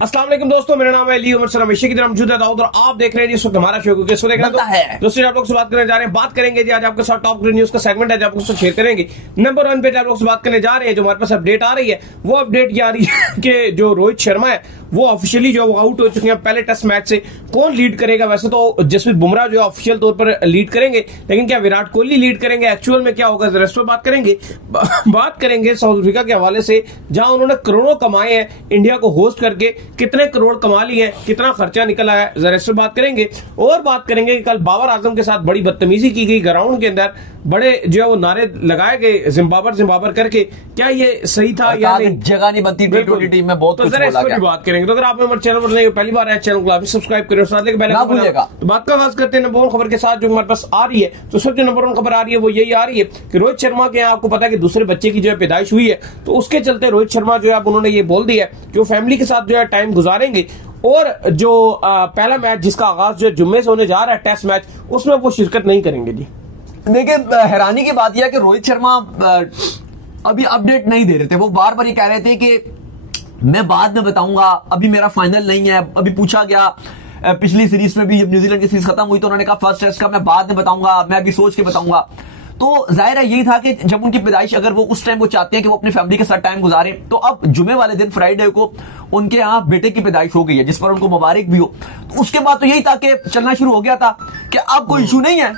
अस्सलाम वालेकुम दोस्तों, मेरा नाम है अली उमर सर, हमेशा की तरह मौजूद है दाऊद और आप देख रहे हैं इस वक्त हमारा शो क्योंकि देख रहे हैं दोस्तों आप लोग से बात करने जा रहे हैं। बात करेंगे जी आज आपके साथ टॉप न्यूज का सेगमेंट है जो आपको शेयर करेंगे। नंबर 1 पे आप लोग से बात करने जा रहे हैं, जो हमारे पास अपडेट आ रही है वो अपडेट ये आ रही है कि जो रोहित शर्मा है वो ऑफिशियली जो आउट हो चुके हैं पहले टेस्ट मैच से। कौन लीड करेगा? वैसे तो जसप्रीत बुमराह जो ऑफिशियल तौर पर लीड करेंगे, लेकिन क्या विराट कोहली लीड करेंगे? एक्चुअल में क्या होगा जरा इस पर बात करेंगे। बात करेंगे साउथ अफ्रीका के हवाले से, जहां उन्होंने करोड़ों कमाए हैं इंडिया को होस्ट करके। कितने करोड़ कमा लिए हैं, कितना खर्चा निकला है, जरा इस पर बात करेंगे। और बात करेंगे कि कल बाबर आजम के साथ बड़ी बदतमीजी की गई ग्राउंड के अंदर, बड़े जो है वो नारे लगाए गए जिम्बाबर करके। क्या ये सही था या नहीं? जगह नहीं बनती टी20 टीम में, बहुत कुछ बोला गया। बात करेंगे तो अगर आप हमारे चैनल पर नहीं पहली बार आए चैनल को आप सब्सक्राइब करें, साथ लेके बेल आइकन दबाइएगा। तो बात का आगाज करते हैं नंबर 1 खबर के साथ जो हमारे पास आ रही है। तो सब जो नंबर 1 खबर आ रही है वो यही आ रही है कि रोहित शर्मा के यहाँ आपको पता है कि दूसरे बच्चे की जो है पैदाइश हुई है, तो उसके चलते रोहित शर्मा जो है अब उन्होंने ये बोल दिया है कि वो फैमिली के साथ जो है टाइम गुजारेंगे और जो पहला मैच जिसका आगाज जो जुम्मे से होने जा रहा है टेस्ट मैच, उसमें वो शिरकत नहीं करेंगे। जी देखिए, हैरानी की बात यह है कि रोहित शर्मा अभी अपडेट नहीं दे रहे थे। वो बार बार ये कह रहे थे कि मैं बाद में बताऊंगा, अभी मेरा फाइनल नहीं है। अभी पूछा गया पिछली सीरीज में भी, जब न्यूजीलैंड की सीरीज खत्म हुई तो उन्होंने कहा फर्स्ट टेस्ट का मैं बाद में बताऊंगा, मैं अभी सोच के बताऊंगा। तो जाहिर है यही था कि जब उनकी पैदाइश, अगर वो उस टाइम वो चाहते हैं कि वो अपनी फैमिली के साथ टाइम गुजारें, तो अब जुमे वाले दिन फ्राइडे को उनके यहाँ बेटे की पैदाइश हो गई है, जिस पर उनको मुबारक भी हो। तो उसके बाद तो यही था कि चलना शुरू हो गया था कि अब कोई इशू नहीं है,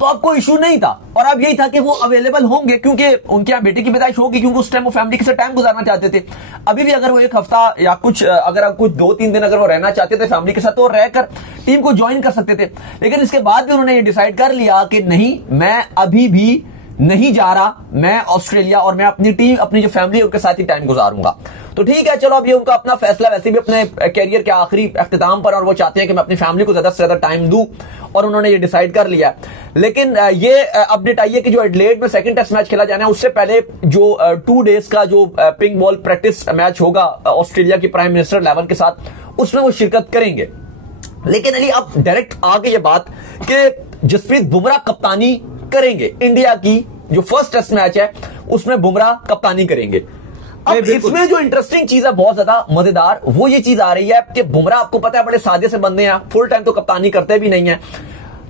तो अब कोई इशू नहीं था। और अब यही था कि वो अवेलेबल होंगे क्योंकि उनके यहाँ बेटे की पैदाइश होगी, क्योंकि उस टाइम वो फैमिली के साथ टाइम गुजारना चाहते थे। अभी भी अगर वो एक हफ्ता या कुछ, अगर कुछ 2-3 दिन अगर वो रहना चाहते थे फैमिली के साथ, तो रहकर टीम को ज्वाइन कर सकते थे। लेकिन इसके बाद भी उन्होंने ये डिसाइड कर लिया कि नहीं, मैं अभी भी नहीं जा रहा, मैं ऑस्ट्रेलिया और मैं अपनी टीम, अपनी जो फैमिली उनके साथ ही टाइम गुजारूंगा। तो ठीक है, चलो अब ये उनका अपना फैसला, वैसे भी अपने कैरियर के आखिरी अख्तिताम पर, और वो चाहते हैं कि मैं अपनी फैमिली को ज्यादा से ज्यादा टाइम दूं, और उन्होंने ये डिसाइड कर लिया। लेकिन ये अपडेट आई है कि जो एडिलेड में सेकंड टेस्ट मैच खेला जाना है, उससे पहले जो 2 डेज का जो पिंक बॉल प्रैक्टिस मैच होगा ऑस्ट्रेलिया की प्राइम मिनिस्टर लेवन के साथ, उसमें वो शिरकत करेंगे। लेकिन अली अब डायरेक्ट आ गई ये बात कि जसप्रीत बुमराह कप्तानी करेंगे इंडिया की, जो फर्स्ट टेस्ट मैच है उसमें बुमराह कप्तानी करेंगे। अब इसमें जो इंटरेस्टिंग चीज है, बहुत ज्यादा मजेदार, वो ये चीज आ रही है कि बुमराह आपको पता है बड़े सादे से बंदे हैं, फुल टाइम तो कप्तानी करते भी नहीं है।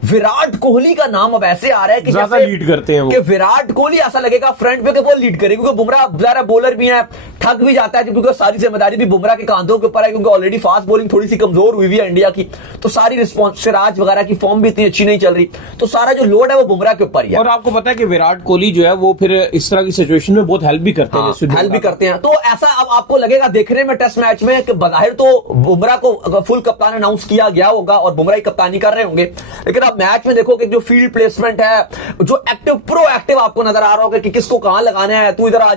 विराट कोहली का नाम अब ऐसे आ रहा है कि ज्यादा लीड करते हैं वो, कि विराट कोहली ऐसा लगेगा फ्रंट पे कि वो लीड करेगा, क्योंकि बुमराह ज्यादा बॉलर भी है, थक भी जाता है, क्योंकि सारी जिम्मेदारी भी बुमराह के कांधों के ऊपर है, क्योंकि ऑलरेडी फास्ट बॉलिंग थोड़ी सी कमजोर हुई है इंडिया की। तो सारी रिस्पॉन्स, सिराज वगैरह की फॉर्म भी इतनी अच्छी नहीं चल रही, तो सारा जो लोड है वो बुमराह के ऊपर ही है। और आपको पता है कि विराट कोहली जो है वो फिर इस तरह की सिचुएशन में बहुत हेल्प भी करते हैं, हेल्प भी करते हैं। तो ऐसा अब आपको लगेगा देखने में टेस्ट मैच में कि बज़ाहिर तो बुमराह को फुल कप्तान अनाउंस किया गया होगा और बुमराह ही कप्तानी कर रहे होंगे, लेकिन अब मैच में देखो कि जो फील्ड प्लेसमेंट है, जो एक्टिव प्रोएक्टिव आपको नजर आ रहा होगा कि किसको कहां लगाना है, तू इधर आ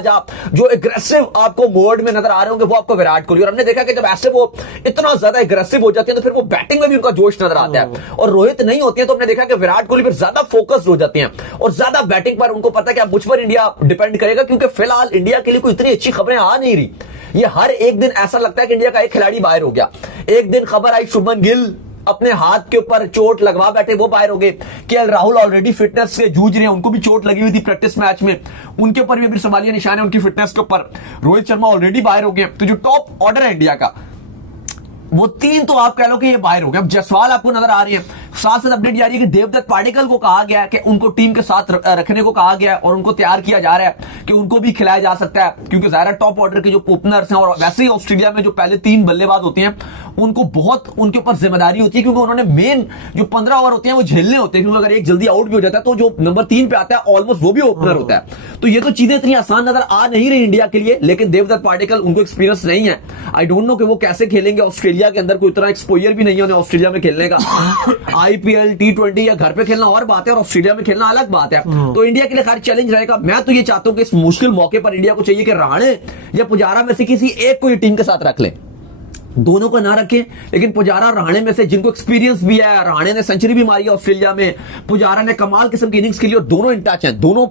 जा, जो एग्रेसिव आपको मोड में नजर आ रहे होंगे वो आपको विराट कोहली। और हमने देखा कि जब ऐसे वो इतना ज्यादा एग्रेसिव हो जाते हैं तो फिर वो बैटिंग में भी उनका जोश नजर आता है, और रोहित नहीं होती है तो हमने देखा कि विराट कोहली फिर ज्यादा फोकस्ड हो जाते हैं और ज्यादा बैटिंग पर उनको पता है कि अब मुझ पर इंडिया डिपेंड करेगा, क्योंकि फिलहाल इंडिया के लिए कोई इतनी अच्छी खबरें आ नहीं रही। ये हर एक दिन ऐसा लगता है कि इंडिया का एक खिलाड़ी बाहर हो गया। एक दिन खबर आई शुभमन गिल अपने हाथ के ऊपर चोट लगवा बैठे, वो बाहर हो गए। केएल राहुल ऑलरेडी फिटनेस से जूझ रहे हैं, उनको भी चोट लगी हुई थी प्रैक्टिस मैच में, उनके ऊपर भी सवालिया निशान है उनकी फिटनेस के ऊपर। रोहित शर्मा ऑलरेडी बाहर हो गए। तो जो टॉप ऑर्डर है इंडिया का, वो 3 तो आप कह लो कि ये बाहर हो गए। अब जसवाल आपको नजर आ रही है, साथ साथ अपडेट जा रही है कि देवदत्त पाडिक्कल को कहा गया है कि उनको टीम के साथ रखने को कहा गया है और उनको तैयार किया जा रहा है कि उनको भी खिलाया जा सकता है, क्योंकि ज़ाहिर टॉप ऑर्डर के जो ओपनर्स हैं, और वैसे ही ऑस्ट्रेलिया में जो पहले 3 बल्लेबाज होते हैं उनको बहुत उनके ऊपर जिम्मेदारी होती है, क्योंकि उन्होंने मेन जो 15 ओवर होते हैं वो झेलने होते हैं, क्योंकि अगर एक जल्दी आउट भी हो जाता है तो जो नंबर 3 पे आता है ऑलमोस्ट वो भी ओपनर होता है। तो ये तो चीजें इतनी आसान नजर आ नहीं रही इंडिया के लिए, लेकिन देवदत्त पाडिक्कल, उनको एक्सपीरियंस नहीं है। आई डोंट नो कि वो कैसे खेलेंगे ऑस्ट्रेलिया के अंदर, कोई इतना एक्सपोजर भी नहीं है उन्हें ऑस्ट्रेलिया में खेलने का। आईपीएल, T20 या घर पे खेलना और बात है, और ऑस्ट्रेलिया में खेलना अलग बात है। तो इंडिया के लिए खैर चैलेंज रहेगा। मैं तो ये चाहता हूं कि इस मुश्किल मौके पर इंडिया को चाहिए कि राणे या पुजारा में से किसी एक को ये टीम के साथ रख ले, दोनों को ना रखें, लेकिन पुजारा रहाणे में से जिनको एक्सपीरियंस भी है, रहाणे ने सेंचुरी भी मारी है ऑस्ट्रेलिया में, पुजारा ने कमाल किस्म की इनिंग्स खेली और दोनों इन टच हैं, दोनों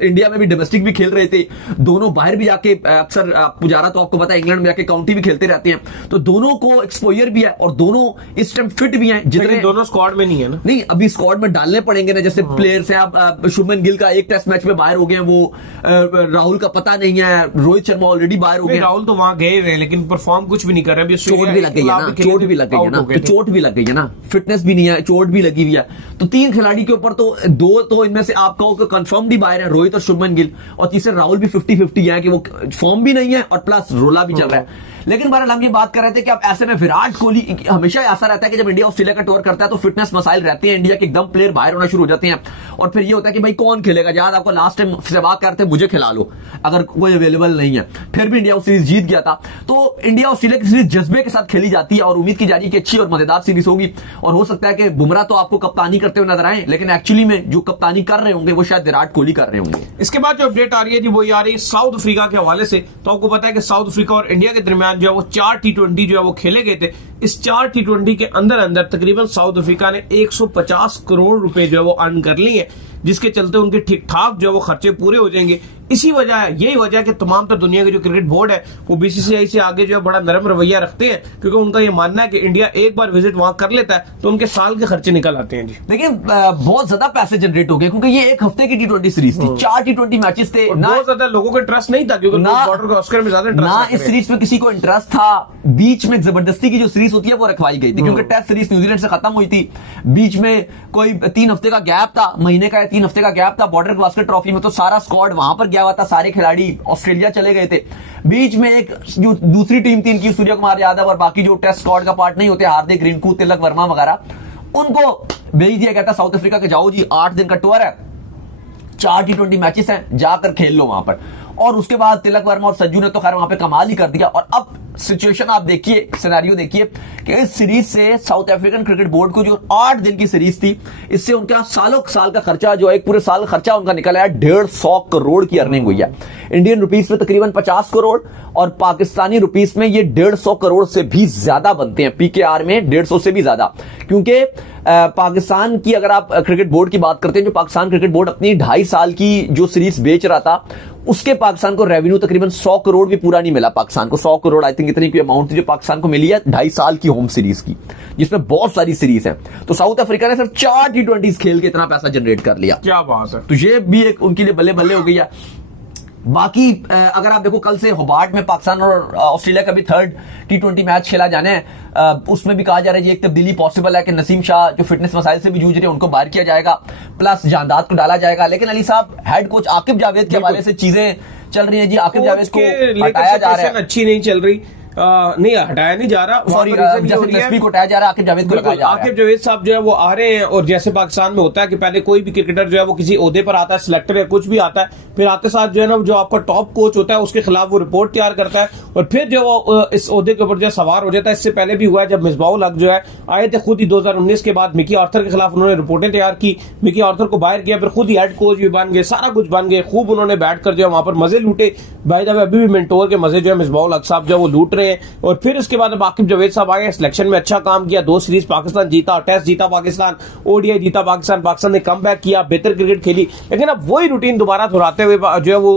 इंडिया में भी डोमेस्टिक भी खेल रहे थे, दोनों बाहर भी जाके अक्सर पुजारा तो आपको पता है इंग्लैंड में जाके काउंटी भी खेलते रहते हैं, तो दोनों को एक्सपोजर भी है और दोनों इस टाइम फिट भी हैं। जितने दोनों स्क्वाड में नहीं है ना, नहीं अभी स्क्वाड में डालने पड़ेंगे ना, जैसे प्लेयर्स हैं, आप शुभमन गिल का एक टेस्ट मैच में बाहर हो गए, वो राहुल का पता नहीं है, रोहित शर्मा ऑलरेडी बाहर हो गए। राहुल तो वहां गए रहे लेकिन परफॉर्म कुछ भी नहीं कर रहे, चोट भी लग गई है ना, चोट भी लग गई है ना, तो चोट भी लग गई है ना, फिटनेस भी नहीं है, चोट भी लगी हुई है, तो 3 खिलाड़ी के ऊपर तो 2 तो इनमें से आप कहो कंफर्म भी बाहर है, रोहित और शुभमन गिल, और तीसरे राहुल भी 50-50 है कि वो फॉर्म भी नहीं है और प्लस रोला भी चल रहा है। लेकिन बहरहाल हम ये बात कर रहे थे कि अब ऐसे में विराट कोहली, हमेशा ऐसा रहता है कि जब इंडिया ऑस्ट्रेलिया का टूर करता है तो फिटनेस मसाइल रहते हैं, इंडिया के एकदम प्लेयर बाहर होना शुरू हो जाते हैं और फिर ये होता है कि भाई कौन खेलेगा, याद आपको लास्ट टाइम सहवाग करते मुझे खिला लो अगर कोई अवेलेबल नहीं है, फिर भी इंडिया सीरीज जीत गया था। तो इंडिया ऑस्ट्रेलिया की सीरीज जज्बे के साथ खेली जाती है और उम्मीद की जा रही है कि अच्छी और मजेदार सीरीज होगी, और हो सकता है कि बुमराह तो आपको कप्तानी करते हुए नजर आए, लेकिन एक्चुअली में जो कप्तानी कर रहे होंगे वो शायद विराट कोहली कर रहे होंगे। इसके बाद जो अपडेट आ रही है जी वो आ रही है साउथ अफ्रीका के हवाले से। तो आपको पता है कि साउथ अफ्रीका और इंडिया के दरमियान जो है वो 4 T20 जो है वो खेले गए थे। इस 4 T20 के अंदर तकरीबन साउथ अफ्रीका ने 150 करोड़ रुपए जो है वो अर्न कर लिए हैं, जिसके चलते उनके ठीक ठाक जो है वो खर्चे पूरे हो जाएंगे। यही वजह कि तमाम तो दुनिया के जो क्रिकेट बोर्ड है वो बीसीसीआई से आगे जो है बड़ा नरम रवैया रखते हैं, क्योंकि उनका ये मानना है कि इंडिया एक बार विजिट वहां कर लेता है तो उनके साल के खर्चे निकल आते हैं जी। लेकिन बहुत ज्यादा पैसे जनरेट हो गए क्योंकि ये एक हफ्ते की T20 सीरीज थी, 4 T20 मैचेस थे, बहुत ज्यादा लोगों को इंटरेस्ट नहीं था क्योंकि बॉर्डर गावस्कर में ज्यादा इंटरेस्ट ना इस सीरीज में किसी को इंटरेस्ट था। बीच में जबरदस्ती की जो सीरीज होती है वो रखवाई गई थी क्योंकि टेस्ट सीरीज न्यूजीलैंड से खत्म हुई थी, बीच में कोई 3 हफ्ते का गैप था, महीने का या 3 हफ्ते का गैप था बॉर्डर गावस्कर ट्रॉफी में, तो सारा स्क्वाड वहां पर गया हुआ था, सारे खिलाड़ी ऑस्ट्रेलिया चले गए थे। बीच में एक जो दूसरी टीम थी इनकी, सूर्य कुमार यादव और बाकी जो टेस्ट स्क्वाड का पार्ट नहीं होते, हार्दिक, रिंकू, तिलक वर्मा वगैरह, उनको भेज दिया गया था साउथ अफ्रीका के, जाओ जी 8 दिन का टूर है, 4 T20 मैचेस हैं, जाकर खेल लो वहां पर। और उसके बाद तिलक वर्मा और सज्जू ने तो खैर वहां पे कमाल ही कर दिया। और अब सिचुएशन आप देखिए, सिनेरियो देखिए कि इस सीरीज से साउथ अफ्रीकन क्रिकेट बोर्ड को जो 8 दिन की सीरीज थी, इससे उनका सालों साल का खर्चा जो एक पूरे साल खर्चा उनका निकला है 150 करोड़ की अर्निंग हुई है। इंडियन रुपीस में तकरीबन 50 करोड़ और पाकिस्तानी रुपीस में ये 150 करोड़ से भी ज्यादा बनते हैं, पीकेआर में 150 से भी ज्यादा, क्योंकि पाकिस्तान की अगर आप क्रिकेट बोर्ड की बात करते हैं, जो पाकिस्तान क्रिकेट बोर्ड अपनी 2.5 साल की जो सीरीज बेच रहा था उसके पाकिस्तान को रेवेन्यू तकरीबन 100 करोड़ भी पूरा नहीं मिला। पाकिस्तान को 100 करोड़ आई थिंक इतनी की अमाउंट थी जो पाकिस्तान को मिली है 2.5 साल की होम सीरीज की, जिसमें बहुत सारी सीरीज है। तो साउथ अफ्रीका ने सिर्फ 4 T20 खेल के इतना पैसा जनरेट कर लिया। क्या बात है। तो ये भी एक उनके लिए बल्ले बल्ले हो गई है। बाकी अगर आप देखो, कल से होबार्ट में पाकिस्तान और ऑस्ट्रेलिया का भी 3rd T20 मैच खेला जाना है, उसमें भी कहा जा रहा है एक तब्दीली पॉसिबल है कि नसीम शाह जो फिटनेस मसाइल से भी जूझ रहे हैं उनको बाहर किया जाएगा, प्लस जानदाद को डाला जाएगा। लेकिन अली साहब, हेड कोच आकिब जावेद के हवाले से चीजें चल रही है जी, आकिब जावेद को हटाया जा रहा है, अच्छी नहीं चल रही, नहीं हटाया नहीं जा रहा, सॉरी जसप्रीत को हटाया जा रहा है, आकिब जावेद को लगाया जा रहा है। आकिब जावेद साहब जो है वो आ रहे हैं, और जैसे पाकिस्तान में होता है कि पहले कोई भी क्रिकेटर जो है वो किसी ओहदे पर आता है, सिलेक्टर या कुछ भी आता है, फिर आते साथ जो है ना जो आपका टॉप कोच होता है उसके खिलाफ वो रिपोर्ट तैयार करता है और फिर जो वो इस ओहदे के ऊपर जो सवार हो जाता है। इससे पहले भी हुआ है जब मिसबाहुल हक जो है आए थे, खुद ही 2019 के बाद मिकी आर्थर के खिलाफ उन्होंने रिपोर्टें तैयार की, मिकी आर्थर को बाहर किया, फिर खुद ही हेड कोच भी बन गए, सारा कुछ बन गए, खूब उन्होंने बैठ कर जो है वहां पर मजे लूटे। भाई साहब अभी भी मेंटोर के मजे जो है मिसबाहुल हक साहब जो है वो लूट रहे हैं। और फिर उसके बाद आकिब जावेद साहब आए, सिलेक्शन में अच्छा काम किया, 2 सीरीज पाकिस्तान जीता, टेस्ट जीता पाकिस्तान, ओडीआई जीता पाकिस्तान ने कम बैक किया, बेहतर क्रिकेट खेली। लेकिन अब वही रूटीन दोबारा दोहराते हुए जो है वो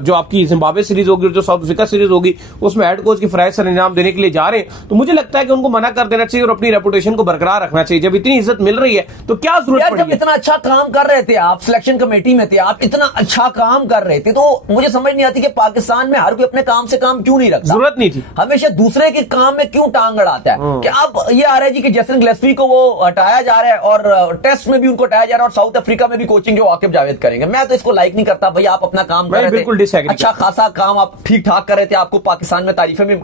जो आपकी जिम्बाब्वे सीरीज होगी, जो साउथ अफ्रीका सीरीज होगी, उसमें हेड कोच की फराइज सर अंजाम देने के लिए जा रहे हैं। तो मुझे लगता है कि उनको मना कर देना चाहिए और अपनी रेपुटेशन को बरकरार रखना चाहिए। जब इतनी इज्जत मिल रही है तो क्या जरूरत पड़ी? जब इतना अच्छा काम कर रहे थे आप, सिलेक्शन कमेटी में थे आप, इतना अच्छा काम कर रहे थे, तो मुझे समझ नहीं आती कि पाकिस्तान में हर कोई अपने काम से काम क्यों नहीं रखता। जरूरत नहीं थी, हमेशा दूसरे के काम में क्यों टांग अड़ाता है। कि अब ये आ रहा है जी कि जैसन गिलेस्पी को वो हटाया जा रहा है और टेस्ट में भी उनको हटाया जा रहा है और साउथ अफ्रीका में भी कोचिंग जो आकिब जावेद करेंगे। मैं तो इसको लाइक नहीं करता भाई, आप अपना काम कर रहे थे, अच्छा खासा काम आप ठीक ठाक कर रहे थे, आपको पाकिस्तान में तारीफें भी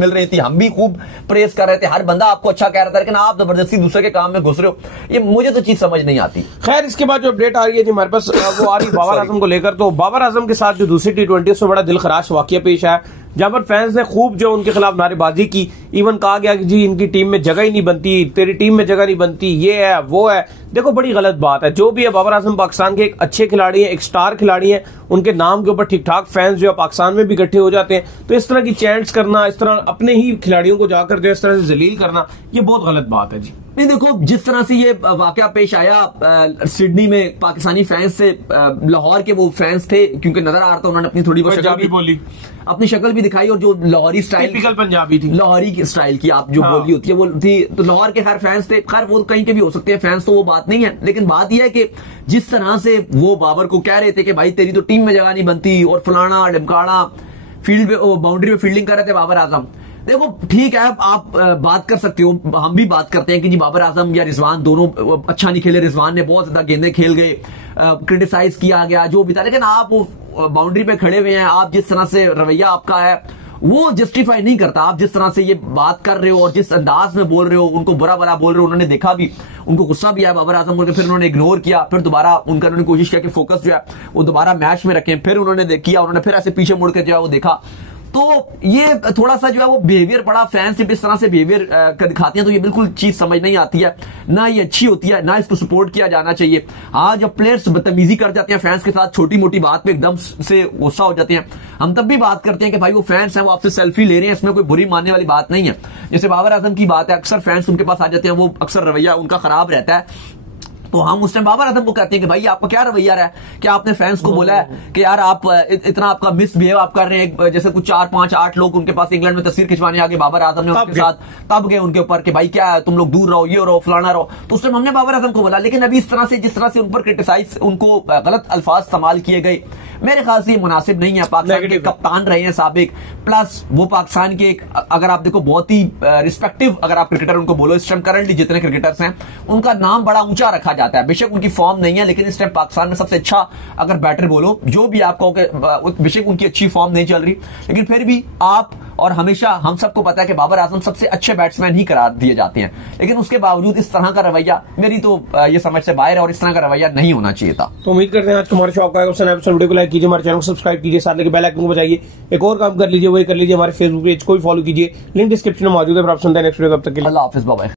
मिल रही थी, हम भी खूब प्रेस कर रहे थे, हर बंदा आपको अच्छा कह रहा था, लेकिन आप जबरदस्ती दूसरे के काम में घुस रहे हो, ये मुझे तो चीज समझ नहीं आती। खैर, इसके बाद जो अपडेट आ रही है जी हमारे पास वो आ रही बाबर आजम को लेकर। तो बाबर आजम के साथ जो दूसरी T20 उसमें बड़ा दिल खराश वाकया पेश आया। जहां पर फैंस ने खूब जो उनके खिलाफ नारेबाजी की। इवन कहा गया कि जी इनकी टीम में जगह ही नहीं बनती, तेरी टीम में जगह नहीं बनती, ये है वो है। देखो बड़ी गलत बात है। जो भी है, बाबर आजम पाकिस्तान के एक अच्छे खिलाड़ी हैं, एक स्टार खिलाड़ी हैं, उनके नाम के ऊपर ठीक ठाक फैंस जो है पाकिस्तान में भी इकट्ठे हो जाते हैं। तो इस तरह की चैंट्स करना, इस तरह अपने ही खिलाड़ियों को जाकर जो इस तरह से जलील करना, ये बहुत गलत बात है जी। नहीं देखो, जिस तरह से ये वाकया पेश आया सिडनी में पाकिस्तानी फैंस से, लाहौर के वो फैंस थे, क्योंकि नजर आ रहा था उन्होंने अपनी थोड़ी बहुत शक्ल भी बोली, अपनी शक्ल भी दिखाई, और जो लाहौरी स्टाइल, टिपिकल पंजाबी थी, लाहौरी की स्टाइल की आप जो बोली होती है वो थी। तो लाहौर के खैर फैंस थे, खैर वो कहीं के भी हो सकते हैं फैंस, तो वो बात नहीं है। लेकिन बात यह है कि जिस तरह से वो बाबर को कह रहे थे कि भाई तेरी तो टीम में जगह नहीं बनती, और फलाना ढमकाना, फील्ड पे बाउंड्री में फील्डिंग कर रहे थे बाबर आजम। देखो ठीक है, आप बात कर सकते हो, हम भी बात करते हैं कि जी बाबर आजम या रिजवान दोनों अच्छा नहीं खेले, रिजवान ने बहुत ज्यादा गेंदें खेल गए, क्रिटिसाइज किया गया जो भी था। लेकिन आप वो बाउंड्री पे खड़े हुए हैं, आप जिस तरह से रवैया आपका है वो जस्टिफाई नहीं करता। आप जिस तरह से ये बात कर रहे हो और जिस अंदाज में बोल रहे हो, उनको बुरा बुरा बोल रहे हो, उन्होंने देखा भी, उनको गुस्सा भी आया बाबर आजम को, फिर उन्होंने इग्नोर किया, फिर दोबारा उन्होंने कोशिश किया कि फोकस जो है वो दोबारा मैच में रखें, फिर उन्होंने किया, उन्होंने फिर ऐसे पीछे मुड़ के जो है वो देखा। तो ये थोड़ा सा जो है वो बिहेवियर बड़ा, फैंस जब इस तरह से बिहेवियर दिखाते हैं तो ये बिल्कुल चीज समझ नहीं आती है, ना ये अच्छी होती है, ना इसको सपोर्ट किया जाना चाहिए। हाँ, जब प्लेयर्स बदतमीजी कर जाते हैं फैंस के साथ, छोटी मोटी बात पे एकदम से गुस्सा हो जाते हैं, हम तब भी बात करते हैं कि भाई वो फैंस हैं, वो आपसे सेल्फी ले रहे हैं, इसमें कोई बुरी मानने वाली बात नहीं है। जैसे बाबर आजम की बात है, अक्सर फैंस उनके पास आ जाते हैं, वो अक्सर रवैया उनका खराब रहता है, तो हम उस टाइम बाबर आजम को कहते हैं कि भाई आपका क्या रवैया रहा है, क्या आपने फैंस को बोला है कि यार आप इतना आपका मिसबिहेव आप कर रहे हैं। जैसे कुछ 4, 5, 8 लोग उनके पास इंग्लैंड में तस्वीर खिंचवाने आ गए, बाबर आजम ने उनके साथ तब गए उनके ऊपर कि भाई क्या है, तुम लोग दूर रहो, ये रहो, फलाना रहो। तो उस टाइम हमने बाबर आजम को बोला। लेकिन अभी इस तरह से, जिस तरह से उन पर क्रिटिसाइज, उनको गलत अल्फाज इस्तेमाल किए गए, मेरे ख्याल से ये मुनासिब नहीं है। पाकिस्तान के कप्तान रहे हैं साबिक, प्लस वो पाकिस्तान के अगर आप देखो बहुत ही रिस्पेक्टिव अगर आप क्रिकेटर उनको बोलो, इस टाइम करंटली जितने क्रिकेटर्स हैं उनका नाम बड़ा ऊंचा रखा जाता है। बेशक उनकी फॉर्म नहीं है, लेकिन इस टाइम पाकिस्तान में सबसे अच्छा अगर बैटर बोलो, जो भी आप कहो, बेशक उनकी अच्छी फॉर्म नहीं चल रही, लेकिन फिर भी आप और हमेशा हम सबको पता है कि बाबर आजम सबसे अच्छे बैट्समैन ही करार दिए जाते हैं। लेकिन उसके बावजूद इस तरह का रवैया मेरी तो ये समझ से बाहर है, और इस तरह का रवैया नहीं होना चाहिए था। तो उम्मीद करते हैं आज तुम्हारे शौक का वीडियो को लाइक कीजिए, हमारे चैनल को सब्सक्राइब कीजिए, साथ लेके बेल आइकन को बजाइए। एक और काम कर लीजिए, वही कर लीजिए, हमारे फेसबुक पेज को भी फॉलो कीजिए, लिंक डिस्क्रिप्शन में मौजूद है। आप सुनते हैं नेक्स्ट वीडियो, तब तक के लिए अल्लाह हाफिज़, बाय।